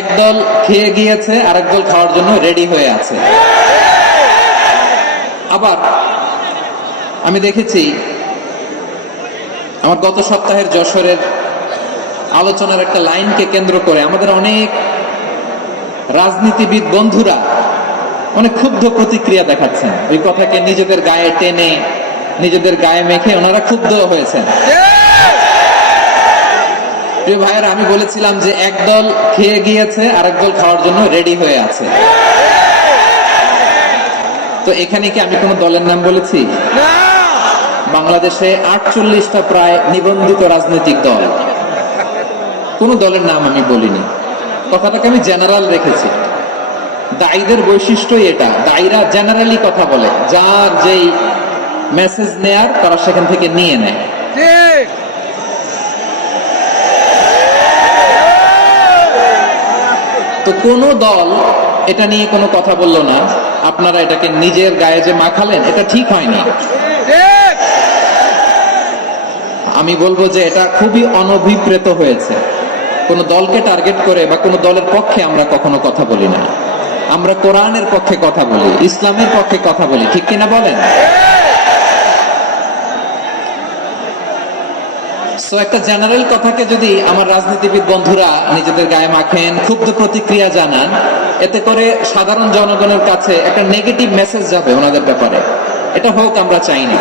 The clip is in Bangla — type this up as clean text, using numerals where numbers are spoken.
একদল খেয়ে গিয়েছে, আরেক দল খাওয়ার জন্য রেডি হয়ে আছে। আবার আমি দেখেছি আমার গত সপ্তাহের যশোরের আলোচনার একটা লাইনকে কেন্দ্র করে আমাদের অনেক রাজনীতিবিদ বন্ধুরা অনেক ক্ষুব্ধ প্রতিক্রিয়া দেখাচ্ছেন। ওই কথাকে নিজেদের গায়ে টেনে, নিজেদের গায়ে মেখে ওনারা ক্ষুব্ধ হয়েছেন। প্রিয় ভাইয়েরা, আমি বলেছিলাম যে একদল খেয়ে গিয়েছে, আরেক দল খাওয়ার জন্য রেডি হয়ে আছে। তো এখানে কি আমি কোন দলের নাম বলেছি? বাংলাদেশে 48টা প্রায় নিবন্ধিত রাজনৈতিক দল, কোন দলের নাম আমি বলিনি। কথাটাকে আমি জেনারেল রেখেছি। দায়ীদের বৈশিষ্ট্যই এটা, দায়ীরা জেনারেলি কথা বলে, যার যেই মেসেজ নেয়ার তারা সেখান থেকে নিয়ে নেয়। তো কোন দল এটা নিয়ে কোনো কথা বললো না, আপনারা এটাকে নিজের গায়ে যে মাখালেন, এটা ঠিক হয়নি। আমি বলবো যে এটা খুবই অনভিপ্রেত হয়েছে। কোন দলকে টার্গেট করে বা কোন দলের পক্ষে আমরা কখনো কথা বলি না। আমরা কোরআনের পক্ষে কথা বলি, ইসলামের পক্ষে কথা বলি, ঠিক কিনা বলেন? সো একটা জেনারেল কথাকে যদি আমার রাজনীতিবিদ বন্ধুরা নিজেদের গায়ে মাখেন, ক্ষুব্ধ প্রতিক্রিয়া জানান, এতে করে সাধারণ জনগণের কাছে একটা নেগেটিভ মেসেজ যাবে ওনাদের ব্যাপারে। এটা হোক আমরা চাই না।